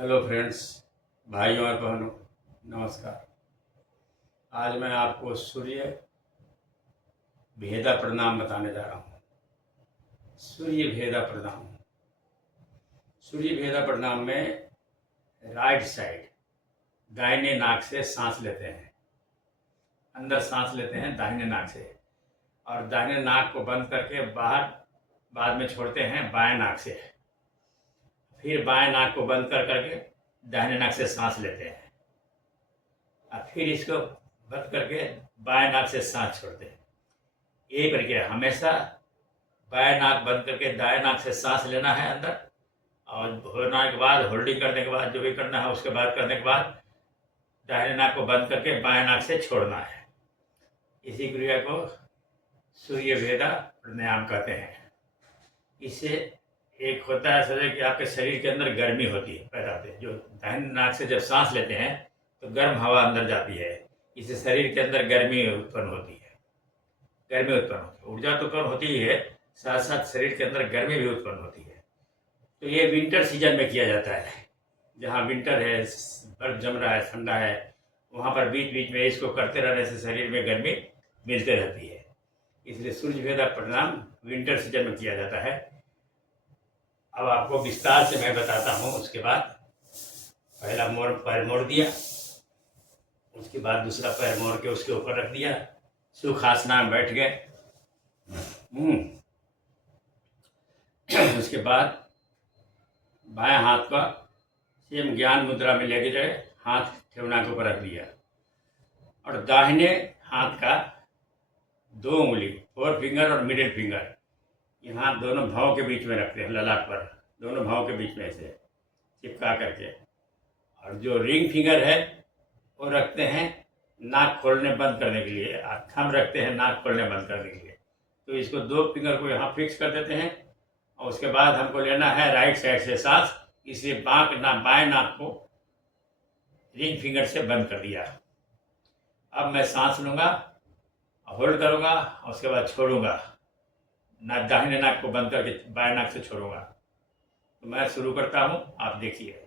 Hello friends, भाइयों और बहनों, नमस्कार। आज मैं आपको सूर्य भेदा प्रणाम बताने जा रहा हूँ। सूर्य भेदा प्रणाम। सूर्य भेदा प्रणाम में राइट साइड दाहिने नाक से सांस लेते हैं, अंदर सांस लेते हैं दाहिने नाक से, और दाहिने नाक को बंद करके बाहर बाद में छोड़ते हैं बाएं नाक से। फिर बाएं नाक को बंद कर करके दाहिने नाक से सांस लेते हैं, और फिर इसको बंद करके बाएं नाक से सांस छोड़ते हैं। यही प्रक्रिया हमेशा बाएं नाक बंद करके दाएं नाक से सांस लेना है अंदर, और होने के बाद होल्डिंग करने के बाद जो भी करना है उसके बाद करने के बाद दाहिने नाक को बंद करके बाएं नाक से छोड़ना है। इसी क्रिया को सूर्य भेदा प्राणायाम कहते हैं। इससे एक होता है समझे कि आपके शरीर के अंदर गर्मी होती है, पैदा होती है। जो दाहिने नाक से जब सांस लेते हैं तो गर्म हवा अंदर जाती है, इससे शरीर के अंदर गर्मी उत्पन्न होती है। गर्मी उत्पन्न होती है, ऊर्जा तो उत्पन्न होती ही है, साथ साथ शरीर के अंदर गर्मी भी उत्पन्न होती है। तो ये विंटर सीजन में किया जाता है, जहाँ विंटर है, बर्फ जम रहा है, ठंडा है, वहाँ पर बीच बीच में इसको करते रहने से शरीर में गर्मी मिलते रहती है। इसलिए सूर्य भेदा प्रणाम विंटर सीजन में किया जाता है। अब आपको विस्तार से मैं बताता हूँ। उसके बाद पहला पैर मोड़ दिया, उसके बाद दूसरा पैर मोड़ के उसके ऊपर रख दिया, सुखासना में बैठ गए। उसके बाद बाएं हाथ का सेम ज्ञान मुद्रा में लेके जाए, हाथ ठेवना के ऊपर रख दिया, और दाहिने हाथ का 2 उंगली, 4 फिंगर और मिडिल फिंगर, यहाँ दोनों भाव के बीच में रखते हैं, ललाट पर दोनों भाव के बीच में से चिपका करके। और जो रिंग फिंगर है वो रखते हैं नाक खोलने बंद करने के लिए, और थंब रखते हैं नाक खोलने बंद करने के लिए। तो इसको 2 फिंगर को यहाँ फिक्स कर देते हैं, और उसके बाद हमको लेना है राइट साइड से सांस, इसलिए बाएं नाक को रिंग फिंगर से बंद कर दिया। अब मैं सांस लूँगा, होल्ड करूँगा, और उसके बाद छोड़ूंगा, दाहिने नाक को बंद करके बाएं नाक से छोड़ूंगा। तो मैं शुरू करता हूँ, आप देखिए।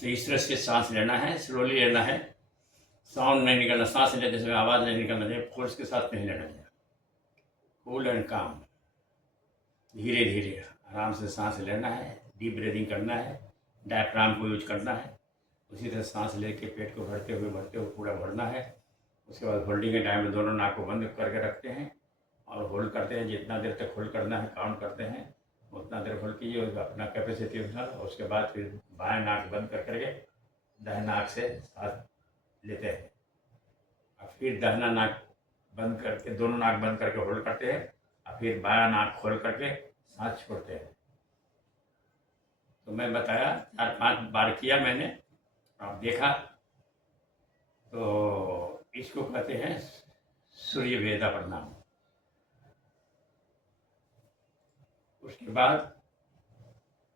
तो इस तरह से सांस लेना है, स्लोली लेना है, साउंड नहीं निकलना, सांस लेते समय आवाज़ नहीं निकलना चाहिए, फोर्स के साथ नहीं लेना चाहिए। कूल एंड काम, धीरे धीरे आराम से सांस लेना है, डीप ब्रीदिंग करना है, डायफ्राम को यूज करना है। उसी तरह सांस लेके पेट को भरते हुए पूरा भरना है। उसके बाद होल्डिंग के टाइम में दोनों नाक को बंद करके रखते हैं, और होल्ड करते हैं। जितना देर तक होल्ड करना है काउंट करते हैं, उतना देर होल्ड कीजिए अपना कैपेसिटी अनुसार। और उसके बाद फिर बाएं नाक बंद कर करके दाहिने नाक से सांस लेते हैं। और फिर दाहिना नाक बंद करके, दोनों नाक बंद करके होल्ड करते हैं, और फिर बायां नाक खोल करके सांस छोड़ते हैं। तो मैं बताया 4-5 बार किया मैंने, आप देखा। तो इसको कहते हैं सूर्य वेदा प्रणाम। उसके बाद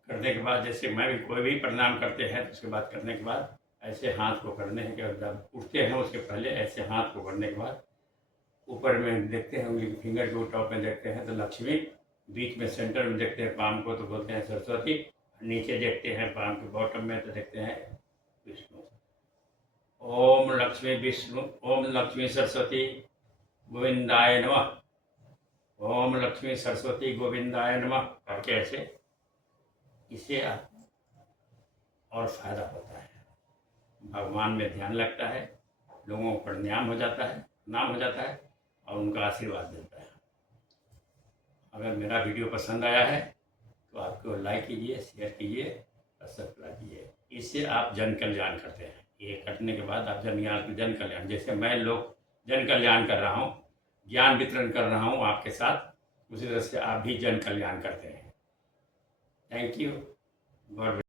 करने के बाद, जैसे मैं भी कोई भी प्रणाम करते हैं तो उसके बाद करने के बाद ऐसे हाथ को करने हैं कि जब उठते हैं उसके पहले ऐसे हाथ को करने के बाद ऊपर में देखते हैं, उंगली फिंगर के टॉप में देखते हैं तो लक्ष्मी, बीच में सेंटर में देखते हैं पाम को तो बोलते हैं सरस्वती, नीचे देखते हैं पाम के बॉटम में तो देखते हैं विष्णु। ओम लक्ष्मी विष्णु, ओम लक्ष्मी सरस्वती गोविंदाय नमः, ओम लक्ष्मी सरस्वती गोविंदाय नमः करके ऐसे, इससे और फायदा होता है। भगवान में ध्यान लगता है, लोगों को प्रणाम हो जाता है, नाम हो जाता है और उनका आशीर्वाद मिलता है। अगर मेरा वीडियो पसंद आया है तो आपको लाइक कीजिए, शेयर कीजिए और सब्सक्राइब कीजिए। इससे आप जन कल्याण करते हैं। ये करने के बाद आप जन कल्याण, जैसे मैं लोग जन कल्याण कर रहा हूँ, ज्ञान वितरण कर रहा हूँ आपके साथ, उसी तरह से आप भी जन कल्याण करते हैं। Thank you. गॉड